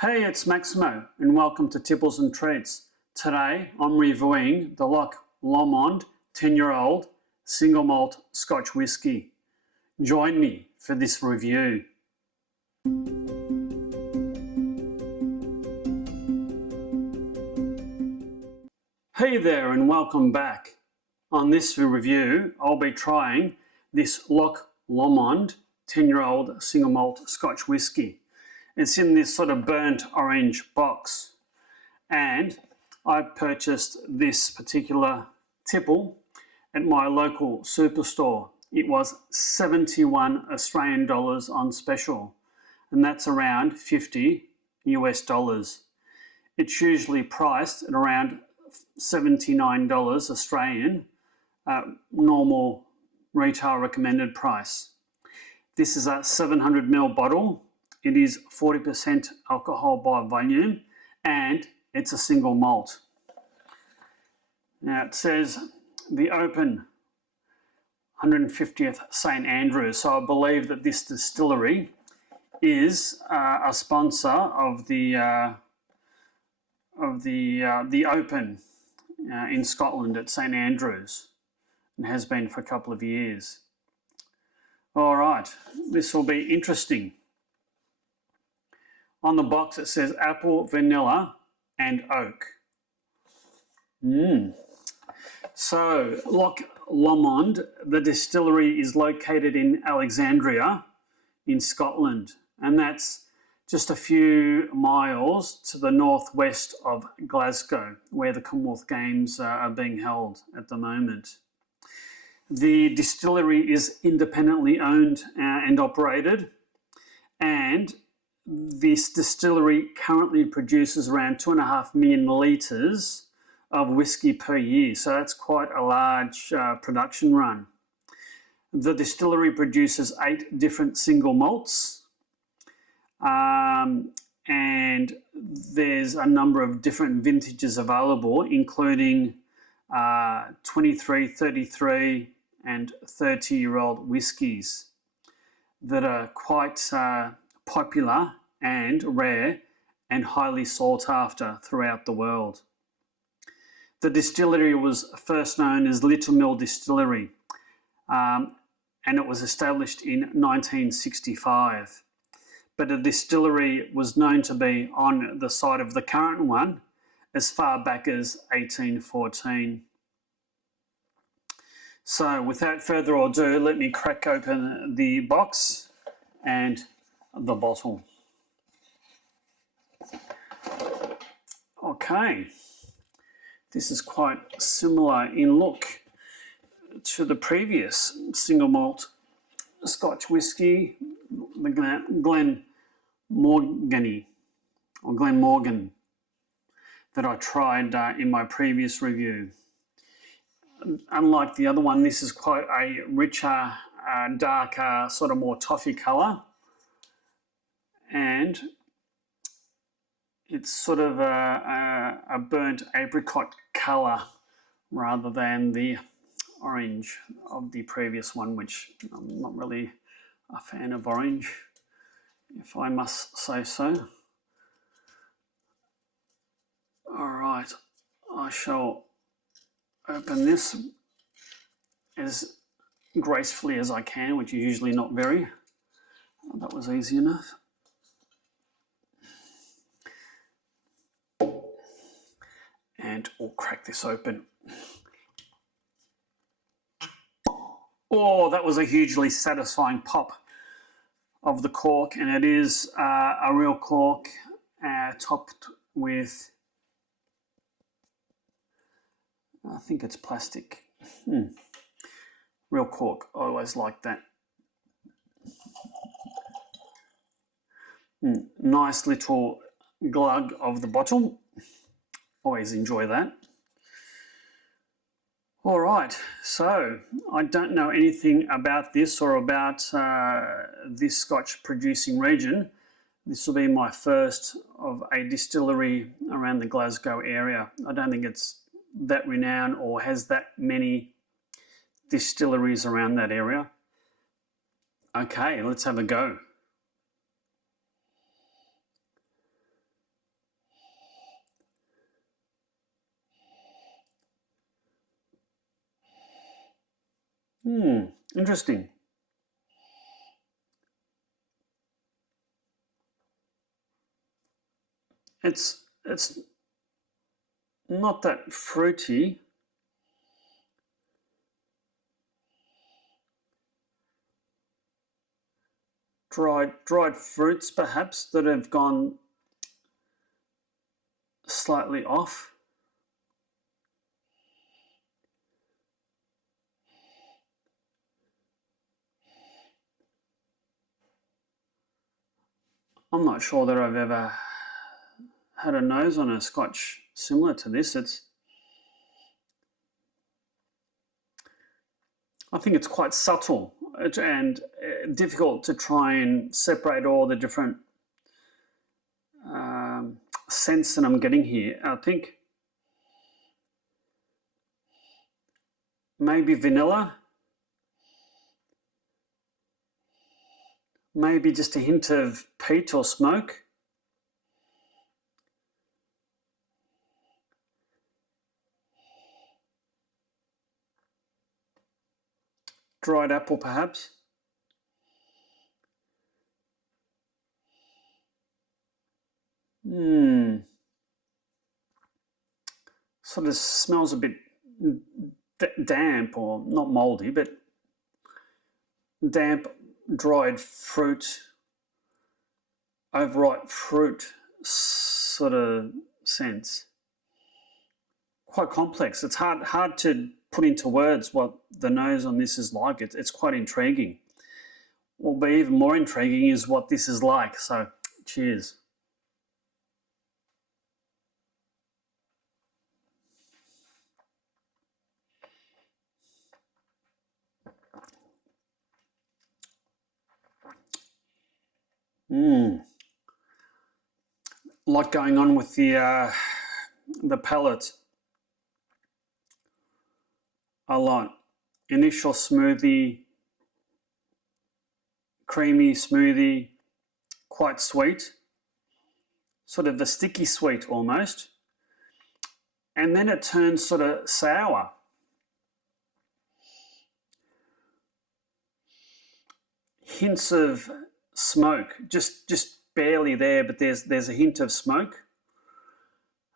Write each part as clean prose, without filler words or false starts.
Hey, it's Maximo and welcome to Tipples'n'Treats. Today I'm reviewing the Loch Lomond 10-year-old single malt Scotch whisky. Join me for this review. Hey there and welcome back. On this review I'll be trying this Loch Lomond 10-year-old single malt Scotch whisky. It's in this sort of burnt orange box, and I purchased this particular tipple at my local superstore. It was 71 Australian dollars on special, and that's around 50 US dollars. It's usually priced at around $79 Australian, normal retail recommended price. This is a 700 ml bottle. It is 40% alcohol by volume and it's a single malt. Now it says the open 150th St Andrews, so I believe that this distillery is a sponsor of the Open in Scotland at St Andrews, and has been for a couple of years. All right, this will be interesting. On the box it says apple, vanilla and oak. So Loch Lomond, the distillery is located in Alexandria in Scotland, and that's just a few miles to the northwest of Glasgow, where the Commonwealth Games are being held at the moment. The distillery is independently owned and operated, and this distillery currently produces around 2.5 million litres of whiskey per year, so that's quite a large production run. The distillery produces 8 different single malts, and there's a number of different vintages available, including 23, 33 and 30-year-old whiskies that are quite popular and rare and highly sought after throughout the world. The distillery was first known as Little Mill Distillery, and it was established in 1965. But the distillery was known to be on the site of the current one as far back as 1814. So without further ado, let me crack open the box and the bottle. Okay, this is quite similar in look to the previous single malt Scotch whisky, the Glenmoran that I tried in my previous review. Unlike the other one, this is quite a richer, darker, sort of more toffee colour, and it's sort of a burnt apricot colour rather than the orange of the previous one, which I'm not really a fan of orange, if I must say so. All right, I shall open this as gracefully as I can, which is usually not very. That was easy enough. And we'll crack this open. Oh, that was a hugely satisfying pop of the cork, and it is a real cork topped with, I think it's plastic. Real cork, I always like that. Nice little glug of the bottle. Always enjoy that. All right, so I don't know anything about this or about this Scotch producing region. This will be my first of a distillery around the Glasgow area. I don't think it's that renowned or has that many distilleries around that area. Okay, let's have a go. Interesting. It's not that fruity. Dried fruits perhaps that have gone slightly off. I'm not sure that I've ever had a nose on a Scotch similar to this. I think it's quite subtle and difficult to try and separate all the different scents that I'm getting here. I think maybe vanilla, maybe just a hint of peat or smoke. Dried apple perhaps. Sort of smells a bit damp, or not mouldy, but damp, dried fruit, overripe fruit sort of sense. Quite complex. It's hard to put into words what the nose on this is like. It's quite intriguing. What will be even more intriguing is what this is like. So, cheers. A lot going on with the palate. A lot. Initial smoothie, creamy smoothie, quite sweet, sort of a sticky sweet almost, and then it turns sort of sour. Hints of smoke, just barely there, but there's a hint of smoke,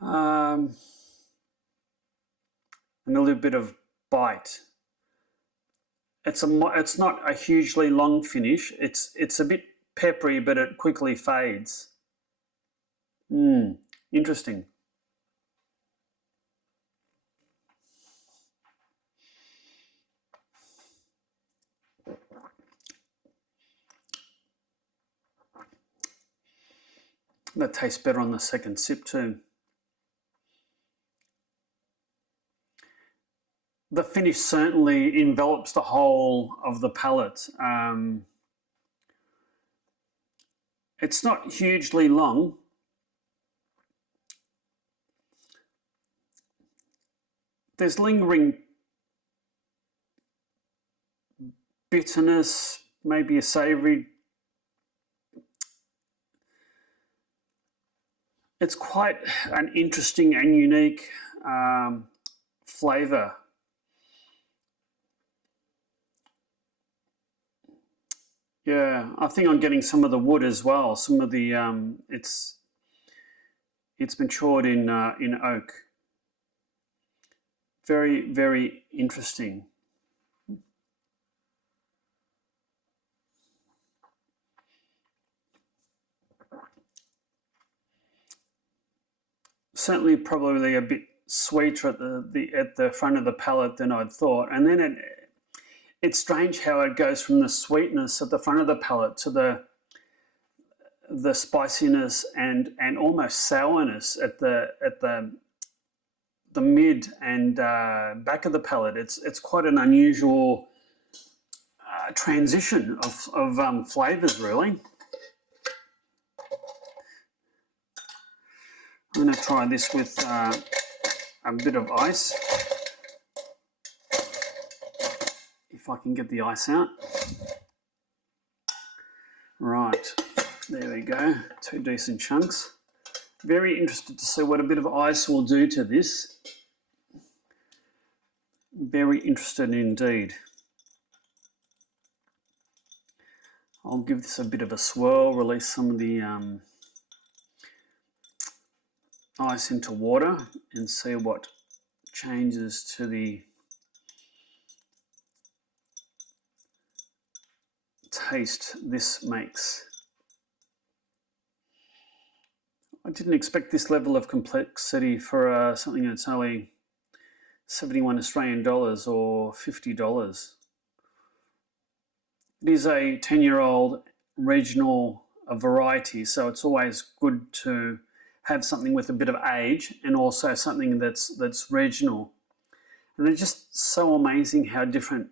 and a little bit of bite. It's not a hugely long finish. It's a bit peppery, but it quickly fades. Interesting. That tastes better on the second sip too. The finish certainly envelops the whole of the palate. It's not hugely long. There's lingering bitterness, maybe a savoury. It's quite an interesting and unique flavour. Yeah, I think I'm getting some of the wood as well. Some of the it's matured in oak. Very, very interesting. Certainly, probably a bit sweeter at the front of the palate than I'd thought, and then it's strange how it goes from the sweetness at the front of the palate to the spiciness and almost sourness at the mid and back of the palate. It's quite an unusual transition of flavours, really. I'm going to try this with a bit of ice, if I can get the ice out. Right, there we go, 2 decent chunks. Very interested to see what a bit of ice will do to this. Very interested indeed. I'll give this a bit of a swirl, release some of the ice into water and see what changes to the taste this makes. I didn't expect this level of complexity for something that's only 71 Australian dollars or $50. It is a 10-year-old regional variety, so it's always good to have something with a bit of age and also something that's regional. And they're just so amazing how different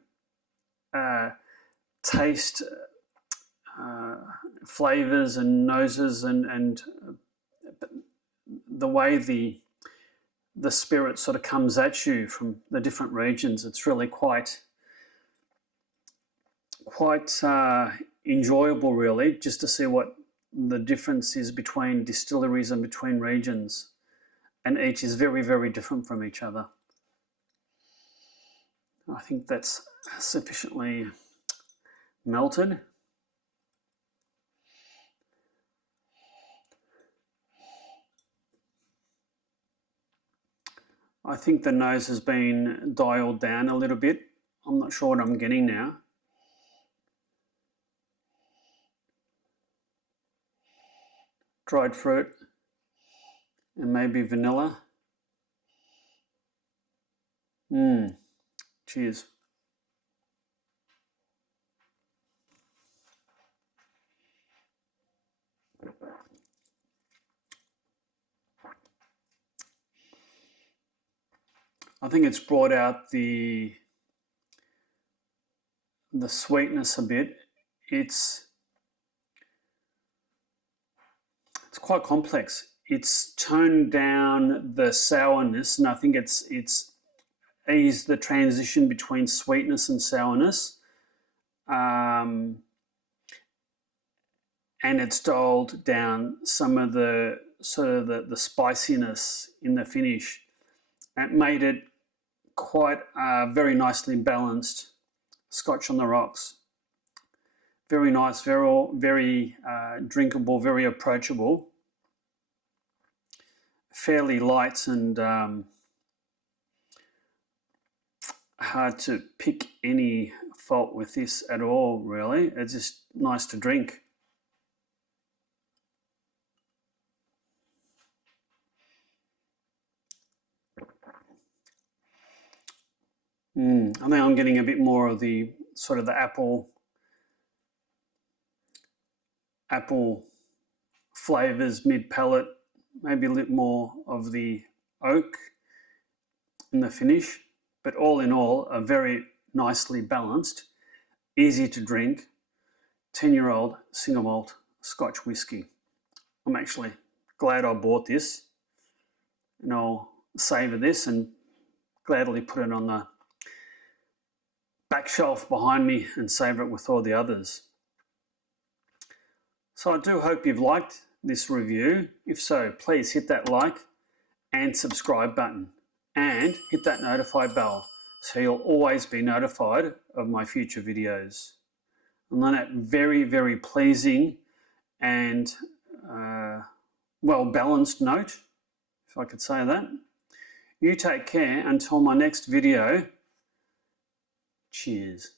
taste, flavors and noses and the way the spirit sort of comes at you from the different regions. It's really quite enjoyable, really, just to see what the difference is between distilleries and between regions, and each is very, very different from each other. I think that's sufficiently melted. I think the nose has been dialed down a little bit. I'm not sure what I'm getting now. Dried fruit and maybe vanilla. Cheers. I think it's brought out the sweetness a bit. It's quite complex. It's toned down the sourness, and I think it's eased the transition between sweetness and sourness, and it's dialed down some of the sort of the spiciness in the finish. It made it quite very nicely balanced Scotch on the rocks. Very nice, very drinkable, very approachable. Fairly light and hard to pick any fault with this at all, really. It's just nice to drink. I think I'm getting a bit more of the sort of the apple flavors mid-palate, maybe a little more of the oak in the finish, but all in all, a very nicely balanced, easy to drink, 10-year-old single malt Scotch whisky. I'm actually glad I bought this, and I'll savour this and gladly put it on the back shelf behind me and savour it with all the others. So I do hope you've liked this review. If so, please hit that like and subscribe button and hit that notify bell so you'll always be notified of my future videos. And on that very, very pleasing and well-balanced note, if I could say that, you take care until my next video. Cheers.